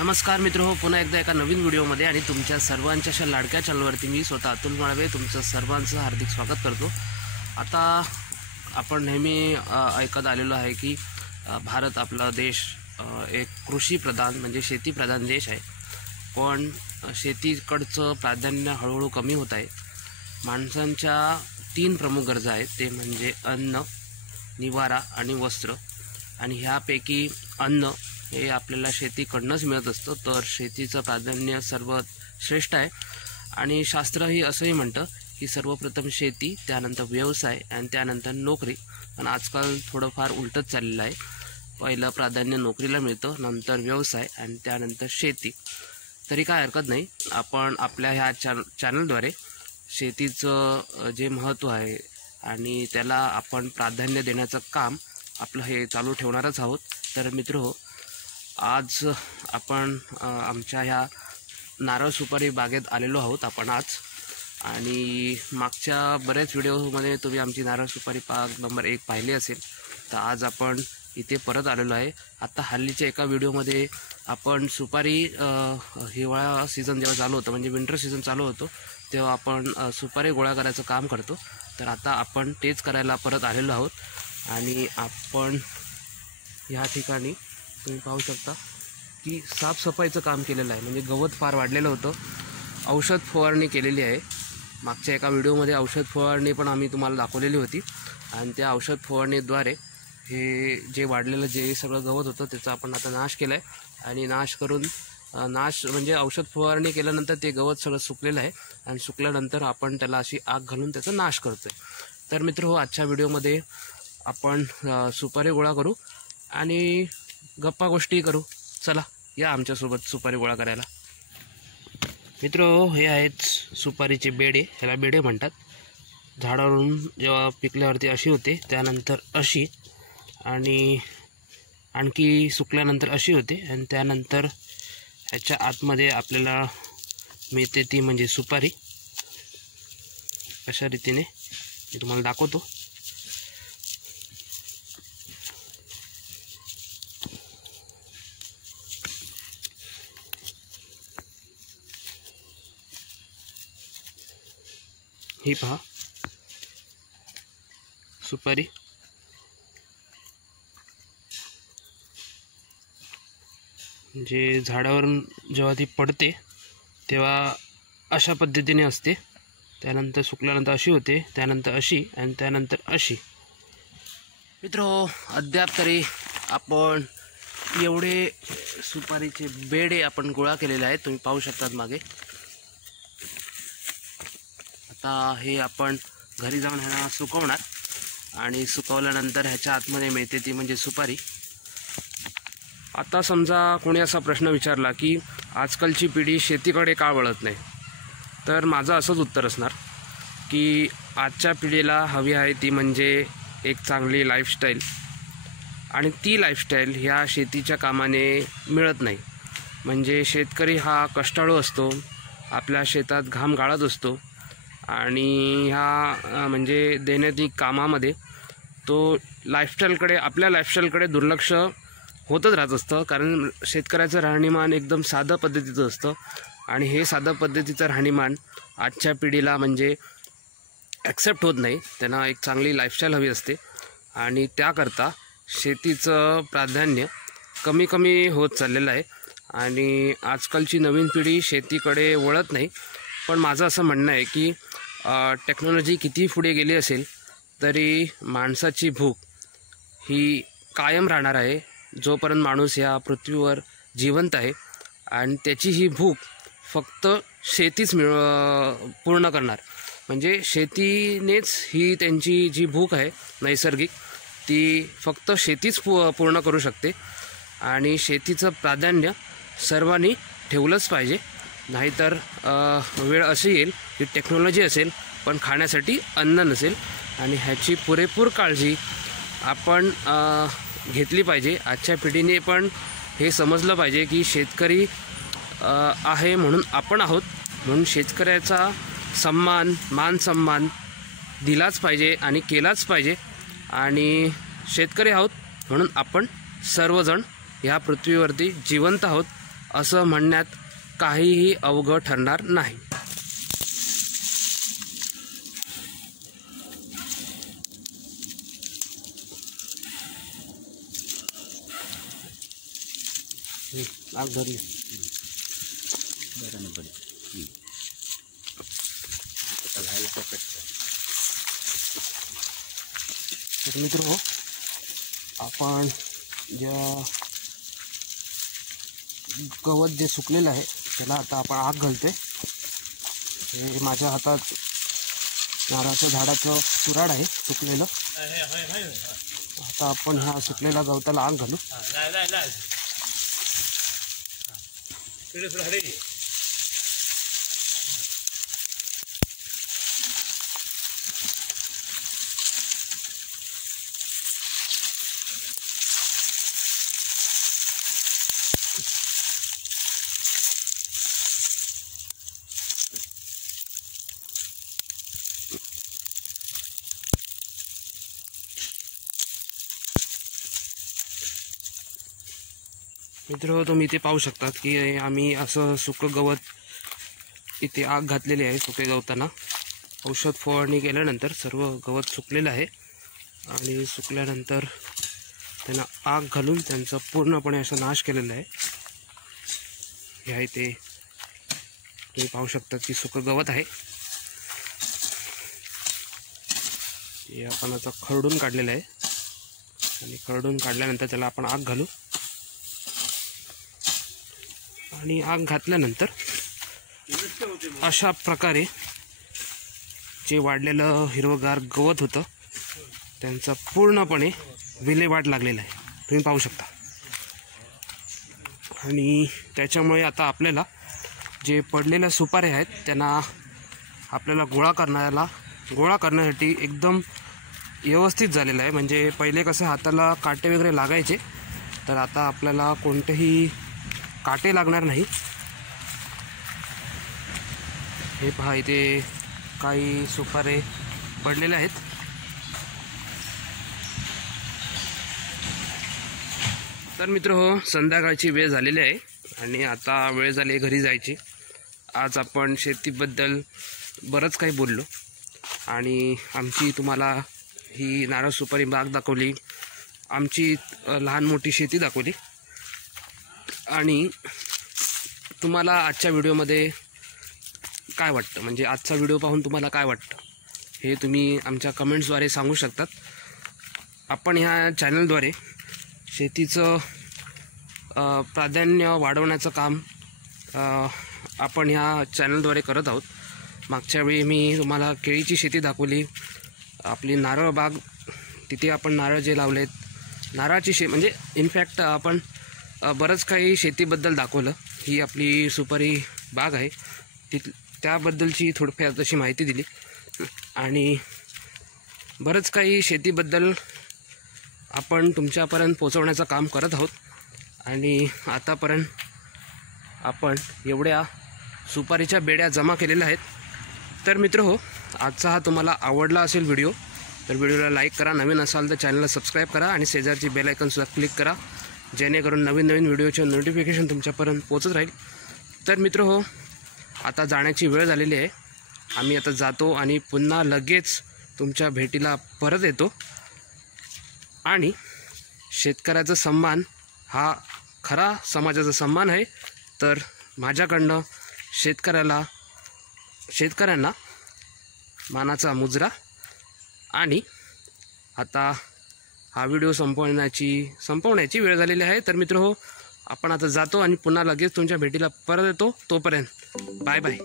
नमस्कार मित्रहो, पुन्हा एकदा एका नवीन व्हिडिओमध्ये आणि तुमच्या सर्वांच्या अशा लाडक्या चॅनलवरती मी स्वतः अतुल माळवे तुमचं सर्वांचं हार्दिक स्वागत करतो। आता आपण नेहमी ऐकत आलेलो आहे की भारत आपला देश एक कृषी प्रधान म्हणजे शेती प्रधान देश आहे, पण शेतीकडचं प्राधान्य हळूहळू कमी होत आहे। माणसांच्या 3 प्रमुख गरजा आहेत, ते म्हणजे अन्न, निवारा आणि वस्त्र। आणि ह्यापैकी अन्न हे आपल्याला शेतीकडूनच मिळत असतं, तर शेतीचं प्राधान्य सर्वात श्रेष्ठ आहे। आणि शास्त्रही असंही म्हणतं की सर्वप्रथम शेती, त्यानंतर व्यवसाय आणि त्यानंतर नोकरी। पण आजकाल थोडंफार उलटच चाललेलं आहे, पहिलं प्राधान्य नोकरीला मिळतं, नंतर व्यवसाय आणि त्यानंतर शेती। तरी काय हरकत नाही, आपण आपल्या ह्या चॅनलद्वारे शेतीचं जे महत्त्व आहे आणि त्याला आपण प्राधान्य देण्याचं काम आपलं हे चालू ठेवणारच आहोत। तर मित्रहो, आज आपण आमच्या ह्या नारळ सुपारी बागेत आलेलो आहोत आपण आज। आणि मागच्या बऱ्याच व्हिडिओमध्ये तुम्ही आमची नारळ सुपारी बाग नंबर 1 पाहिली असेल, तर आज आपण इथे परत आलेलो आहे। आता हल्लीच्या एका व्हिडिओमध्ये आपण सुपारी हिवाळा सीझन जेव्हा चालू होतं म्हणजे विंटर सीझन चालू होतो तेव्हा आपण सुपारी गोळा करायचं काम करतो। तर आता आपण तेच करायला परत आलेलो आहोत। आणि आपण ह्या ठिकाणी तुम्ही पाहू शकता की साफसफाईचं काम केलेलं आहे, म्हणजे गवत फार वाढलेलं होतं, औषध फवारणी केलेली आहे। मागच्या एका व्हिडिओमध्ये औषध फवारणी पण आम्ही तुम्हाला दाखवलेली होती आणि त्या औषध फवारणीद्वारे हे जे वाढलेलं जे सगळं गवत होतं त्याचा आपण आता नाश केला आहे। आणि नाश करून म्हणजे औषध फवारणी केल्यानंतर ते गवत सगळं सुकलेलं आहे आणि सुकल्यानंतर आपण त्याला अशी आग घालून त्याचा नाश करतो आहे। तर मित्र हो, आजच्या व्हिडिओमध्ये आपण सुपारी गोळा करू आणि गप्पा गोष्टी करू। चला या आमच्यासोबत सुपारी गोळा करायला। मित्र हो, हे आहेत सुपारीचे बेडे, ह्याला बेडे म्हणतात। झाडावरून जेव्हा पिकल्यावरती अशी होते, त्यानंतर अशी, आणि आणखी सुकल्यानंतर अशी होते, आणि त्यानंतर ह्याच्या आतमध्ये आपल्याला मिळते ती म्हणजे सुपारी। अशा रीतीने मी तुम्हाला दाखवतो। ही पहा सुपारी, जे झाडावरून जेव्हा ती पडते तेव्हा अशा पद्धतीने असते, त्यानंतर सुकल्यानंतर अशी होते, त्यानंतर अशी आणि त्यानंतर अशी। मित्रहो, अद्याप तरी आपण एवढे सुपारीचे बेडे आपण गोळा केलेले आहेत, तुम्ही पाहू शकतात मागे। आता हे आपण घरी जाऊन ह्याला सुकवणार आणि सुकवल्यानंतर ह्याच्या आतमध्ये मिळते ती म्हणजे सुपारी। आता समजा कोणी असा प्रश्न विचारला की आजकालची पिढी शेतीकडे का वळत नाही, तर माझं असंच उत्तर असणार की आजच्या पिढीला हवी आहे ती म्हणजे एक चांगली लाईफस्टाईल, आणि ती लाईफस्टाईल ह्या शेतीच्या कामाने मिळत नाही। म्हणजे शेतकरी हा कष्टाळू असतो, आपल्या शेतात घाम गाळत असतो, आणि ह्या म्हणजे दैनंदिन कामामध्ये तो आपल्या लाईफस्टाईलकडे दुर्लक्ष होतच राहत असतं। कारण शेतकऱ्याचं राहणीमान एकदम साधं पद्धतीचं असतं, आणि हे साधं पद्धतीचं राहणीमान आजच्या पिढीला म्हणजे ॲक्सेप्ट होत नाही। त्यांना एक चांगली लाईफस्टाईल हवी असते, आणि त्याकरता शेतीचं प्राधान्य कमी कमी होत चाललेलं आहे, आणि आजकालची नवीन पिढी शेतीकडे वळत नाही। पण माझं असं म्हणणं आहे की टेक्नॉलॉजी किती पुढे गेली असेल तरी माणसाची भूक ही कायम राहणार आहे, जोपर्यंत माणूस ह्या पृथ्वीवर जिवंत आहे। आणि त्याची ही भूक फक्त शेतीच पूर्ण करणार, म्हणजे शेतीनेच ही त्यांची जी भूक आहे नैसर्गिक, ती फक्त शेतीच पूर्ण करू शकते। आणि शेतीचं प्राधान्य सर्वांनी ठेवलंच पाहिजे, नाहीतर वेळ अशी येईल की टेक्नॉलॉजी असेल पण खाण्यासाठी अन्न नसेल, आणि ह्याची पुरेपूर काळजी आपण घेतली पाहिजे। आजच्या पिढीने पण हे समजलं पाहिजे की शेतकरी आहे म्हणून आपण आहोत, म्हणून शेतकऱ्याचा मान सन्मान दिलाच पाहिजे आणि केलाच पाहिजे। आणि शेतकरी आहोत म्हणून आपण सर्वजण ह्या पृथ्वीवरती जिवंत आहोत, असं म्हणण्यात काहीही अवघड ठरणार नाही. आग धरली मित्र हो, आपण ज्या गवत जे सुकलेलं आहे त्याला आता आपण आग घालतोय. हे माझ्या हातात नारळाच्या झाडाचं सुराड आहे सुकलेलं. आता आपण ह्या सुकलेल्या गवताला आग घालू. मित्र तुम्ही इथे पाहू शकतात की आम्ही असं सुकं गवत इथे आग घातलेली आहे. सुके गवतांना औषध फवारणी केल्यानंतर सर्व गवत सुकलेलं आहे आणि सुकल्यानंतर त्यांना आग घालून त्यांचा पूर्णपणे असा नाश केलेला आहे. हे इथे तुम्ही पाहू शकता की सुकं गवत आहे. हे आपण आता खरडून काढलेलं आहे आणि खरडून काढल्यानंतर त्याला आपण आग घालू. आणि आग घातल्यानंतर अशा प्रकारे जे वाढलेलं हिरवगार गवत होतं त्यांचा पूर्णपणे विल्हेवाट लागलेला आहे, तुम्ही पाहू शकता. आणि त्याच्यामुळे आता आपल्याला जे पडलेल्या सुपाऱ्या आहेत त्यांना आपल्याला गोळा करण्यासाठी एकदम व्यवस्थित झालेलं आहे. म्हणजे पहिले कसं हाताला काटे वगैरे लागायचे, तर आता आपल्याला कोणतेही काटे लागणार नाही. हे पहा इथे काही सुपारे पडलेले आहेत. तर मित्र हो, संध्याकाळची वेळ झालेली आहे आणि आता वेळ झाली घरी जायची. आज आपण शेतीबद्दल बरंच काही बोललो आणि आमची तुम्हाला ही नारळ सुपारी बाग दाखवली, आमची लहान मोठी शेती दाखवली. आणि तुम्हाला आजच्या व्हिडिओमध्ये काय वाटतं, म्हणजे आजचा व्हिडिओ पाहून तुम्हाला काय वाटतं हे तुम्ही आमच्या कमेंट्सद्वारे सांगू शकतात. आपण ह्या चॅनलद्वारे शेतीचं प्राधान्य वाढवण्याचं काम आपण ह्या चॅनलद्वारे करत आहोत. मागच्या वेळी मी तुम्हाला केळीची शेती दाखवली, आपली नारळ बाग, तिथे आपण नारळ जे लावलेत, नारळाची म्हणजे इनफॅक्ट आपण बरंच काही शेतीबद्दल दाखवलं. ही आपली सुपारी बाग आहे, त्याबद्दलची थोडीफार तशी माहिती दिली आणि बरंच काही शेतीबद्दल आपण तुमच्यापर्यंत पोहोचवण्याचं काम करत आहोत. आणि आतापर्यंत आपण एवढ्या सुपारीच्या बेड्या जमा केलेल्या आहेत. तर मित्र हो, आजचा हा तुम्हाला आवडला असेल व्हिडिओ तर व्हिडिओला लाईक करा, नवीन असाल तर चॅनलला सबस्क्राईब करा आणि शेजारची बेल आयकॉनसुद्धा क्लिक करा, जेणेकरून नवीन व्हिडिओचे नोटिफिकेशन तुमच्यापर्यंत पोहोचत राहील. तर मित्र हो, आता जाण्याची वेळ झालेली आहे. आम्ही आता जातो आणि पुन्हा लगेच तुमच्या भेटीला परत येतो. आणि शेतकऱ्याचा सन्मान हा खरा समाजाचा सन्मान आहे. तर माझ्याकडनं शेतकऱ्यांना मानाचा मुजरा. आणि आता हा व्हिडिओ संपवण्याची वेळ झालेली आहे. तर मित्र हो, आपण आता जातो आणि पुन्हा लगेच तुमच्या भेटीला परत येतो. तोपर्यंत बाय बाय.